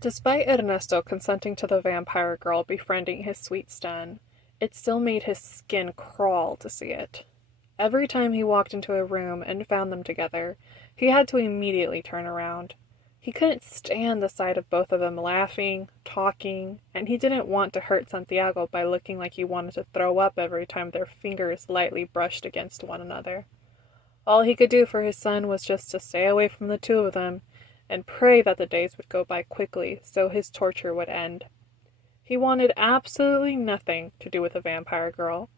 Despite Ernesto consenting to the vampire girl befriending his sweet stun, it still made his skin crawl to see it. Every time he walked into a room and found them together, he had to immediately turn around. He couldn't stand the sight of both of them laughing, talking, and he didn't want to hurt Santiago by looking like he wanted to throw up every time their fingers lightly brushed against one another. All he could do for his son was just to stay away from the two of them and pray that the days would go by quickly so his torture would end. He wanted absolutely nothing to do with the vampire girl,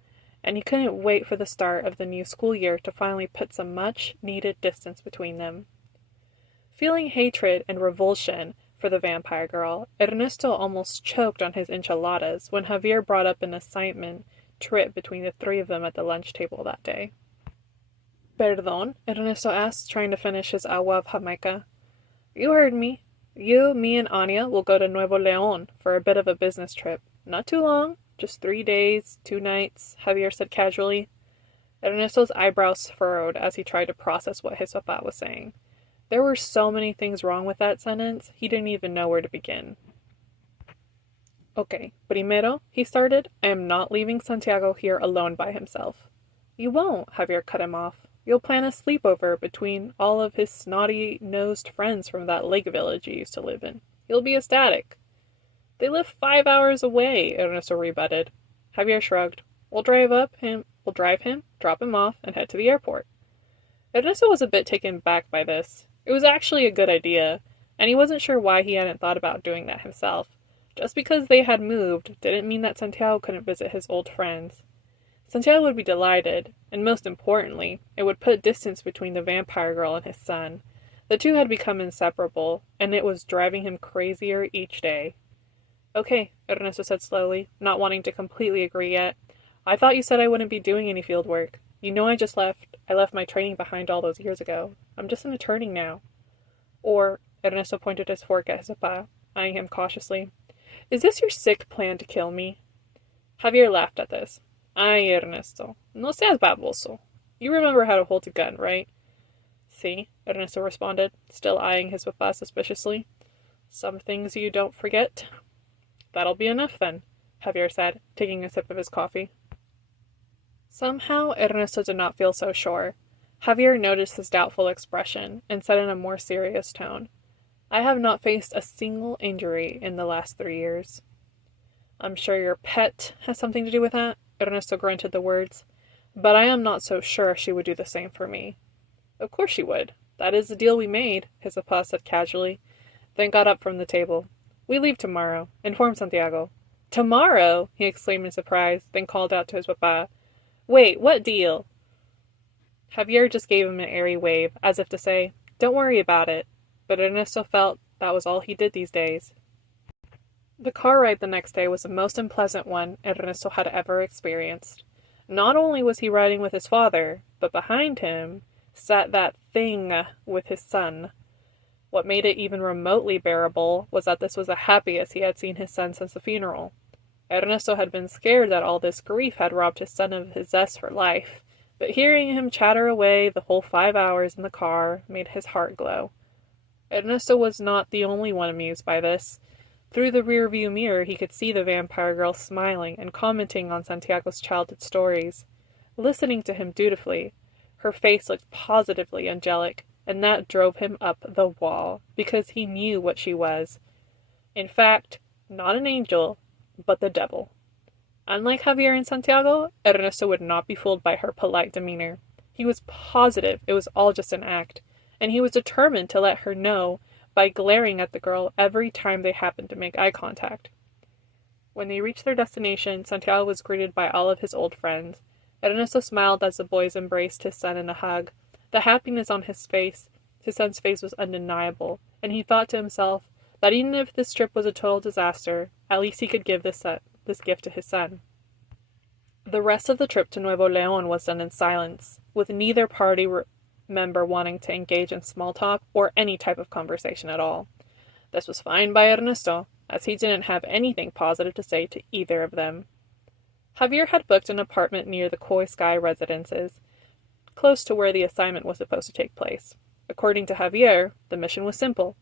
and he couldn't wait for the start of the new school year to finally put some much-needed distance between them. Feeling hatred and revulsion for the vampire girl, Ernesto almost choked on his enchiladas when Javier brought up an assignment trip between the three of them at the lunch table that day. Perdón? Ernesto asked, trying to finish his agua of Jamaica. You heard me. You, me, and Anya will go to Nuevo León for a bit of a business trip. Not too long, just 3 days, 2 nights, Javier said casually. Ernesto's eyebrows furrowed as he tried to process what his papa was saying. There were so many things wrong with that sentence, he didn't even know where to begin. Okay, primero, he started, I am not leaving Santiago here alone by himself. You won't, Javier cut him off. You'll plan a sleepover between all of his snotty-nosed friends from that lake village you used to live in. He'll be ecstatic. They live 5 hours away, Ernesto rebutted. Javier shrugged. We'll drive him, drop him off, and head to the airport. Ernesto was a bit taken back by this. It was actually a good idea, and he wasn't sure why he hadn't thought about doing that himself. Just because they had moved didn't mean that Santiago couldn't visit his old friends. Santiago would be delighted, and most importantly, it would put distance between the vampire girl and his son. The two had become inseparable, and it was driving him crazier each day. Okay, Ernesto said slowly, not wanting to completely agree yet. I thought you said I wouldn't be doing any field work. You know I left my training behind all those years ago. I'm just an attorney now. Or, Ernesto pointed his fork at his papa, eyeing him cautiously. Is this your sick plan to kill me? Javier laughed at this. Ay, Ernesto, no seas baboso. You remember how to hold a gun, right? Si, Ernesto responded, still eyeing his papa suspiciously. Some things you don't forget. That'll be enough then, Javier said, taking a sip of his coffee. Somehow, Ernesto did not feel so sure. Javier noticed his doubtful expression and said in a more serious tone, I have not faced a single injury in the last 3 years. I'm sure your pet has something to do with that, Ernesto grunted the words, but I am not so sure she would do the same for me. Of course she would. That is the deal we made, his papa said casually, then got up from the table. We leave tomorrow. Inform Santiago. Tomorrow? He exclaimed in surprise, then called out to his papa. Wait, what deal? Javier just gave him an airy wave, as if to say, Don't worry about it, but Ernesto felt that was all he did these days. The car ride the next day was the most unpleasant one Ernesto had ever experienced. Not only was he riding with his father, but behind him sat that thing with his son. What made it even remotely bearable was that this was the happiest he had seen his son since the funeral. Ernesto had been scared that all this grief had robbed his son of his zest for life, but hearing him chatter away the whole 5 hours in the car made his heart glow. Ernesto was not the only one amused by this. Through the rearview mirror he could see the vampire girl smiling and commenting on Santiago's childhood stories. Listening to him dutifully, her face looked positively angelic, and that drove him up the wall, because he knew what she was. In fact, not an angel, but the devil. Unlike Javier and Santiago, Ernesto would not be fooled by her polite demeanor. He was positive it was all just an act, and he was determined to let her know by glaring at the girl every time they happened to make eye contact. When they reached their destination, Santiago was greeted by all of his old friends. Ernesto smiled as the boys embraced his son in a hug. The happiness on his son's face was undeniable, and he thought to himself that even if this trip was a total disaster, at least he could give this gift to his son. The rest of the trip to Nuevo León was done in silence, with neither party member wanting to engage in small talk or any type of conversation at all. This was fine by Ernesto, as he didn't have anything positive to say to either of them. Javier had booked an apartment near the Koi Sky residences, close to where the assignment was supposed to take place. According to Javier, the mission was simple.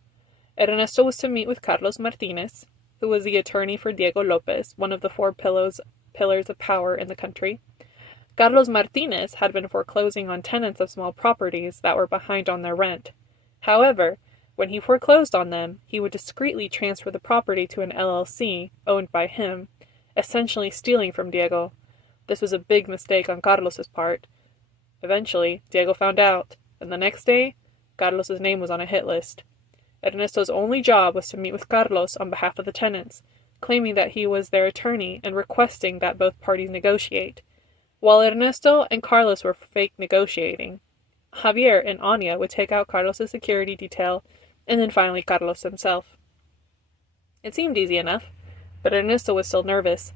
Ernesto was to meet with Carlos Martinez, who was the attorney for Diego Lopez, one of the four pillars of power in the country. Carlos Martinez had been foreclosing on tenants of small properties that were behind on their rent. However, when he foreclosed on them, he would discreetly transfer the property to an LLC owned by him, essentially stealing from Diego. This was a big mistake on Carlos's part. Eventually, Diego found out, and the next day, Carlos's name was on a hit list. Ernesto's only job was to meet with Carlos on behalf of the tenants, claiming that he was their attorney and requesting that both parties negotiate. While Ernesto and Carlos were fake negotiating, Javier and Anya would take out Carlos's security detail, and then finally Carlos himself. It seemed easy enough, but Ernesto was still nervous.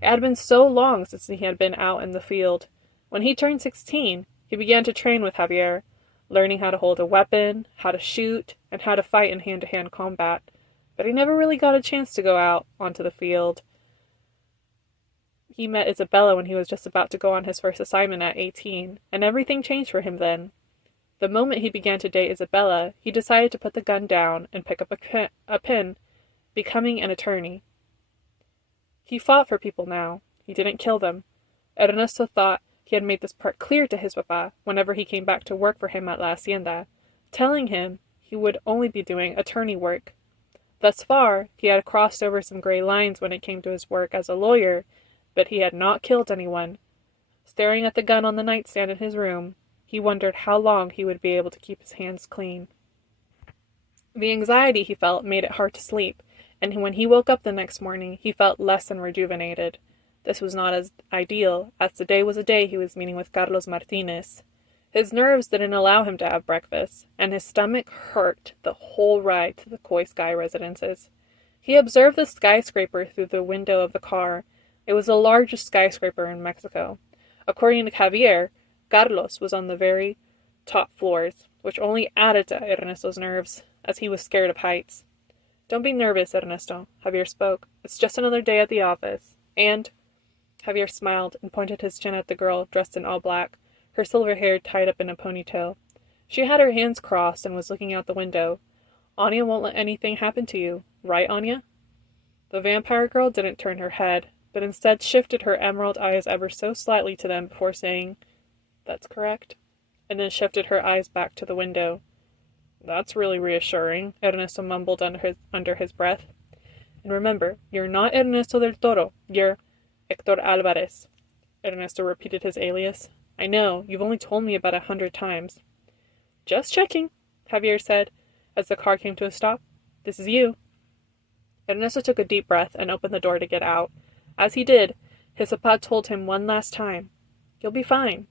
It had been so long since he had been out in the field. When he turned 16, he began to train with Javier, learning how to hold a weapon, how to shoot, and how to fight in hand-to-hand combat. But he never really got a chance to go out onto the field. He met Isabella when he was just about to go on his first assignment at 18, and everything changed for him then. The moment he began to date Isabella, he decided to put the gun down and pick up a pen, becoming an attorney. He fought for people now. He didn't kill them. Ernesto thought he had made this part clear to his papa whenever he came back to work for him at La Hacienda, telling him he would only be doing attorney work. Thus far, he had crossed over some gray lines when it came to his work as a lawyer, but he had not killed anyone. Staring at the gun on the nightstand in his room, he wondered how long he would be able to keep his hands clean. The anxiety he felt made it hard to sleep, and when he woke up the next morning, he felt less than rejuvenated. This was not as ideal, as today was a day he was meeting with Carlos Martinez. His nerves didn't allow him to have breakfast, and his stomach hurt the whole ride to the Coy Sky residences. He observed the skyscraper through the window of the car. It was the largest skyscraper in Mexico. According to Javier, Carlos was on the very top floors, which only added to Ernesto's nerves, as he was scared of heights. "Don't be nervous, Ernesto," Javier spoke. "It's just another day at the office. And—" Javier smiled and pointed his chin at the girl dressed in all black, her silver hair tied up in a ponytail. She had her hands crossed and was looking out the window. "Anya won't let anything happen to you, right, Anya?" The vampire girl didn't turn her head, but instead shifted her emerald eyes ever so slightly to them before saying, "That's correct," and then shifted her eyes back to the window. "That's really reassuring," Ernesto mumbled under his breath. "And remember, you're not Ernesto del Toro, you're Hector Alvarez." Ernesto repeated his alias. "I know, you've only told me about 100 times." "Just checking," Javier said, as the car came to a stop. "This is you." Ernesto took a deep breath and opened the door to get out. As he did, his papa told him one last time, "You'll be fine."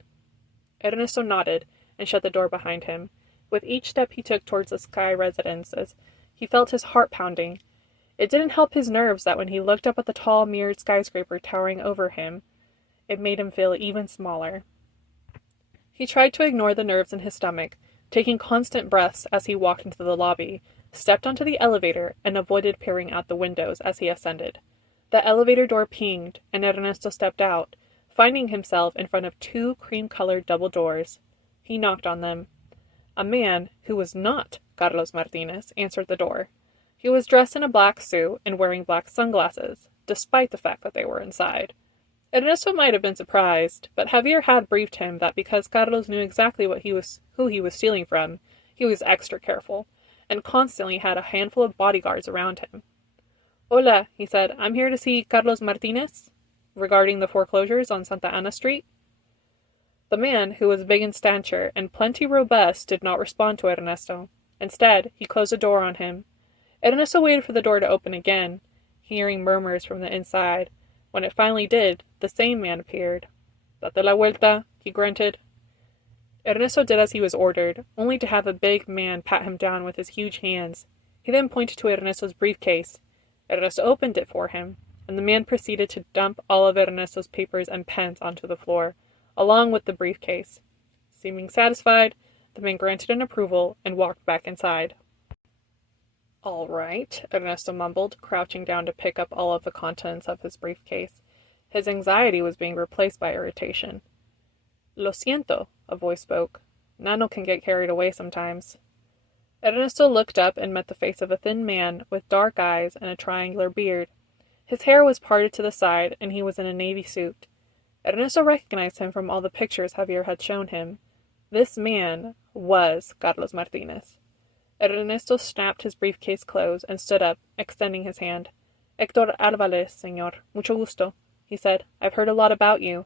Ernesto nodded and shut the door behind him. With each step he took towards the Sky residences, he felt his heart pounding. It didn't help his nerves that when he looked up at the tall mirrored skyscraper towering over him, it made him feel even smaller. He tried to ignore the nerves in his stomach, taking constant breaths as he walked into the lobby, stepped onto the elevator, and avoided peering out the windows as he ascended. The elevator door pinged, and Ernesto stepped out, finding himself in front of 2 cream-colored double doors. He knocked on them. A man, who was not Carlos Martinez, answered the door. He was dressed in a black suit and wearing black sunglasses, despite the fact that they were inside. Ernesto might have been surprised, but Javier had briefed him that because Carlos knew exactly who he was stealing from, he was extra careful, and constantly had a handful of bodyguards around him. "Hola," he said. "I'm here to see Carlos Martinez, regarding the foreclosures on Santa Ana Street." The man, who was big in stature and plenty robust, did not respond to Ernesto. Instead, he closed the door on him. Ernesto waited for the door to open again, hearing murmurs from the inside. When it finally did, the same man appeared. "Date la vuelta," he grunted. Ernesto did as he was ordered, only to have a big man pat him down with his huge hands. He then pointed to Ernesto's briefcase. Ernesto opened it for him, and the man proceeded to dump all of Ernesto's papers and pens onto the floor, along with the briefcase. Seeming satisfied, the man granted an approval and walked back inside. "All right," Ernesto mumbled, crouching down to pick up all of the contents of his briefcase. His anxiety was being replaced by irritation. "Lo siento," a voice spoke. "Nano can get carried away sometimes." Ernesto looked up and met the face of a thin man with dark eyes and a triangular beard. His hair was parted to the side, and he was in a navy suit. Ernesto recognized him from all the pictures Javier had shown him. This man was Carlos Martinez. Ernesto snapped his briefcase closed and stood up, extending his hand. Héctor Álvarez, señor. Mucho gusto, he said. I've heard a lot about you.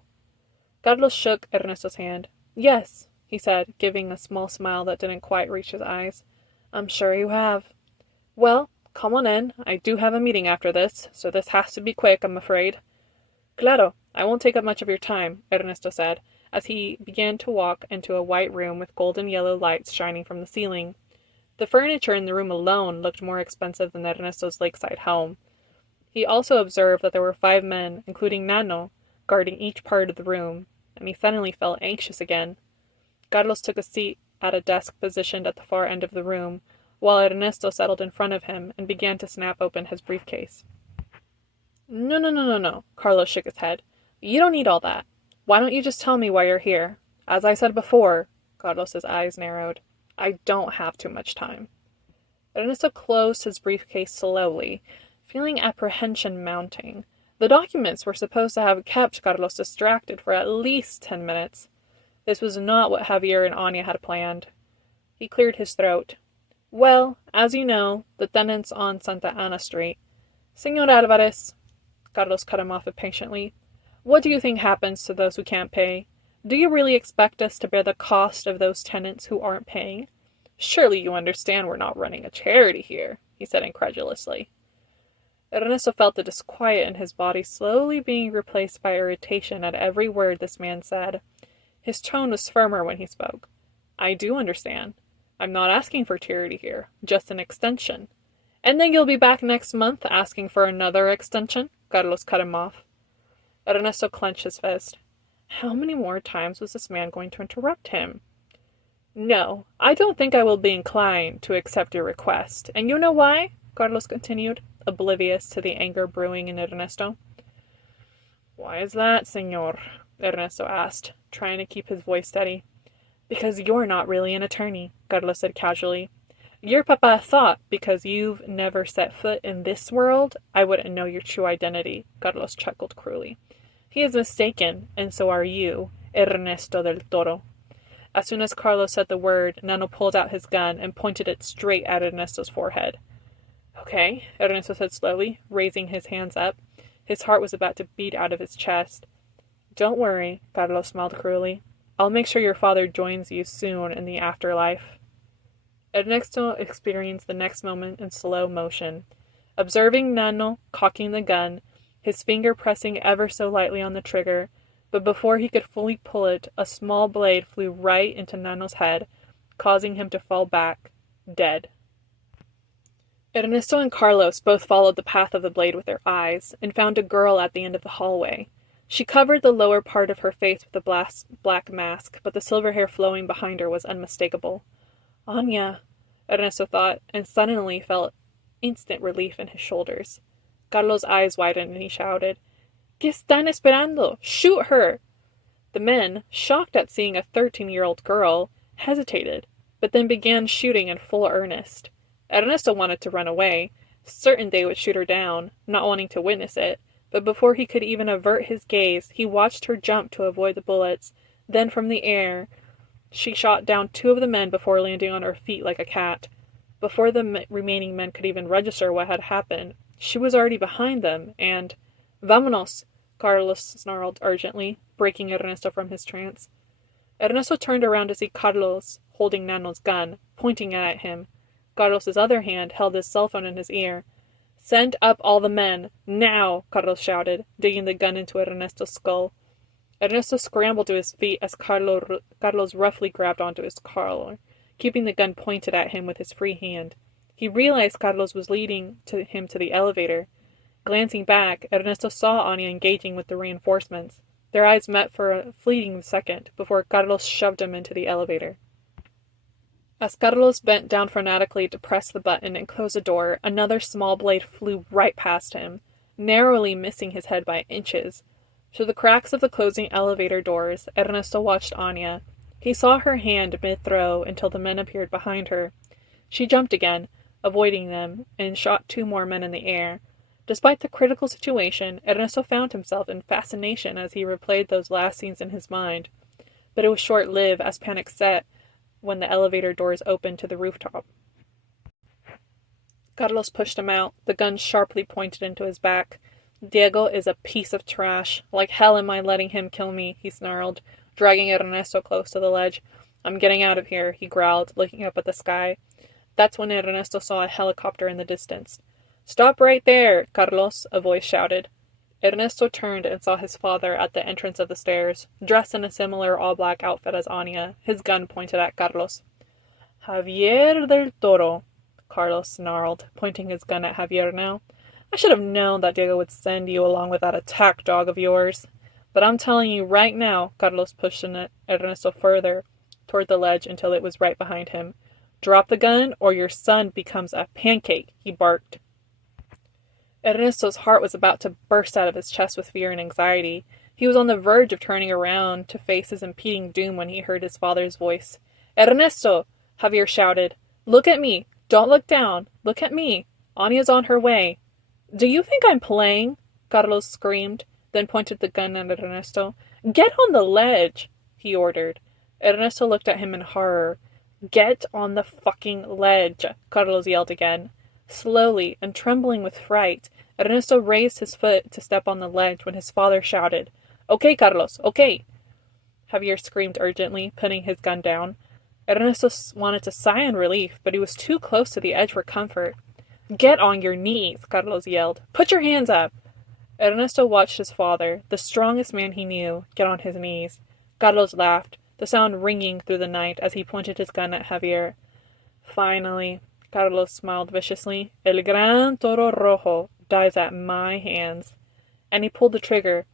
Carlos shook Ernesto's hand. Yes, he said, giving a small smile that didn't quite reach his eyes. I'm sure you have. Well, come on in. I do have a meeting after this, so this has to be quick, I'm afraid. Claro, I won't take up much of your time, Ernesto said, as he began to walk into a white room with golden yellow lights shining from the ceiling. The furniture in the room alone looked more expensive than Ernesto's lakeside home. He also observed that there were 5 men, including Nano, guarding each part of the room, and he suddenly felt anxious again. Carlos took a seat at a desk positioned at the far end of the room, while Ernesto settled in front of him and began to snap open his briefcase. No, Carlos shook his head. You don't need all that. Why don't you just tell me why you're here? As I said before, Carlos's eyes narrowed, I don't have too much time. Ernesto closed his briefcase slowly, feeling apprehension mounting. The documents were supposed to have kept Carlos distracted for at least 10 minutes. This was not what Javier and Anya had planned. He cleared his throat. Well, as you know, the tenants on Santa Ana Street. Señor Álvarez, Carlos cut him off impatiently. What do you think happens to those who can't pay? Do you really expect us to bear the cost of those tenants who aren't paying? Surely you understand we're not running a charity here, he said incredulously. Ernesto felt the disquiet in his body slowly being replaced by irritation at every word this man said. His tone was firmer when he spoke. I do understand. I'm not asking for charity here, just an extension. And then you'll be back next month asking for another extension? Carlos cut him off. Ernesto clenched his fist. How many more times was this man going to interrupt him? No, I don't think I will be inclined to accept your request. And you know why? Carlos continued, oblivious to the anger brewing in Ernesto. Why is that, señor? Ernesto asked, trying to keep his voice steady. Because you're not really an attorney, Carlos said casually. Your papa thought because you've never set foot in this world, I wouldn't know your true identity, Carlos chuckled cruelly. He is mistaken, and so are you, Ernesto del Toro. As soon as Carlos said the word, Nano pulled out his gun and pointed it straight at Ernesto's forehead. Okay, Ernesto said slowly, raising his hands up. His heart was about to beat out of his chest. Don't worry, Carlos smiled cruelly. I'll make sure your father joins you soon in the afterlife. Ernesto experienced the next moment in slow motion. Observing Nano cocking the gun, his finger pressing ever so lightly on the trigger, but before he could fully pull it, a small blade flew right into Nano's head, causing him to fall back, dead. Ernesto and Carlos both followed the path of the blade with their eyes, and found a girl at the end of the hallway. She covered the lower part of her face with a black mask, but the silver hair flowing behind her was unmistakable. Anya, Ernesto thought, and suddenly felt instant relief in his shoulders. Carlos' eyes widened and he shouted, ¿Qué están esperando? Shoot her! The men, shocked at seeing a 13-year-old girl, hesitated, but then began shooting in full earnest. Ernesto wanted to run away, certain they would shoot her down, not wanting to witness it, but before he could even avert his gaze, he watched her jump to avoid the bullets. Then from the air, she shot down 2 of the men before landing on her feet like a cat. Before the remaining men could even register what had happened, she was already behind them, and... Vámonos, Carlos snarled urgently, breaking Ernesto from his trance. Ernesto turned around to see Carlos holding Nano's gun, pointing it at him. Carlos's other hand held his cell phone in his ear. Send up all the men, now, Carlos shouted, digging the gun into Ernesto's skull. Ernesto scrambled to his feet as Carlos roughly grabbed onto his collar, keeping the gun pointed at him with his free hand. He realized Carlos was leading him to the elevator. Glancing back, Ernesto saw Anya engaging with the reinforcements. Their eyes met for a fleeting second before Carlos shoved him into the elevator. As Carlos bent down frenetically to press the button and close the door, another small blade flew right past him, narrowly missing his head by inches. Through the cracks of the closing elevator doors, Ernesto watched Anya. He saw her hand mid-throw until the men appeared behind her. She jumped again, avoiding them, and shot 2 more men in the air. Despite the critical situation, Ernesto found himself in fascination as he replayed those last scenes in his mind. But it was short-lived as panic set when the elevator doors opened to the rooftop. Carlos pushed him out, the gun sharply pointed into his back. Diego is a piece of trash. Like hell am I letting him kill me, he snarled, dragging Ernesto close to the ledge. I'm getting out of here, he growled, looking up at the sky. That's when Ernesto saw a helicopter in the distance. Stop right there, Carlos, a voice shouted. Ernesto turned and saw his father at the entrance of the stairs, dressed in a similar all-black outfit as Anya, his gun pointed at Carlos. Javier del Toro, Carlos snarled, pointing his gun at Javier now. I should have known that Diego would send you along with that attack dog of yours. But I'm telling you right now, Carlos pushed Ernesto further toward the ledge until it was right behind him. Drop the gun or your son becomes a pancake, he barked. Ernesto's heart was about to burst out of his chest with fear and anxiety. He was on the verge of turning around to face his impending doom when he heard his father's voice. Ernesto! Javier shouted. Look at me! Don't look down! Look at me! Anya's on her way! Do you think I'm playing? Carlos screamed, then pointed the gun at Ernesto. Get on the ledge! He ordered. Ernesto looked at him in horror. Get on the fucking ledge! Carlos yelled again. Slowly, and trembling with fright, Ernesto raised his foot to step on the ledge when his father shouted, Okay, Carlos, okay! Javier screamed urgently, putting his gun down. Ernesto wanted to sigh in relief, but he was too close to the edge for comfort. Get on your knees, Carlos yelled. Put your hands up! Ernesto watched his father, the strongest man he knew, get on his knees. Carlos laughed, the sound ringing through the night as he pointed his gun at Javier. Finally, Carlos smiled viciously. El Gran Toro Rojo dies at my hands. And he pulled the trigger,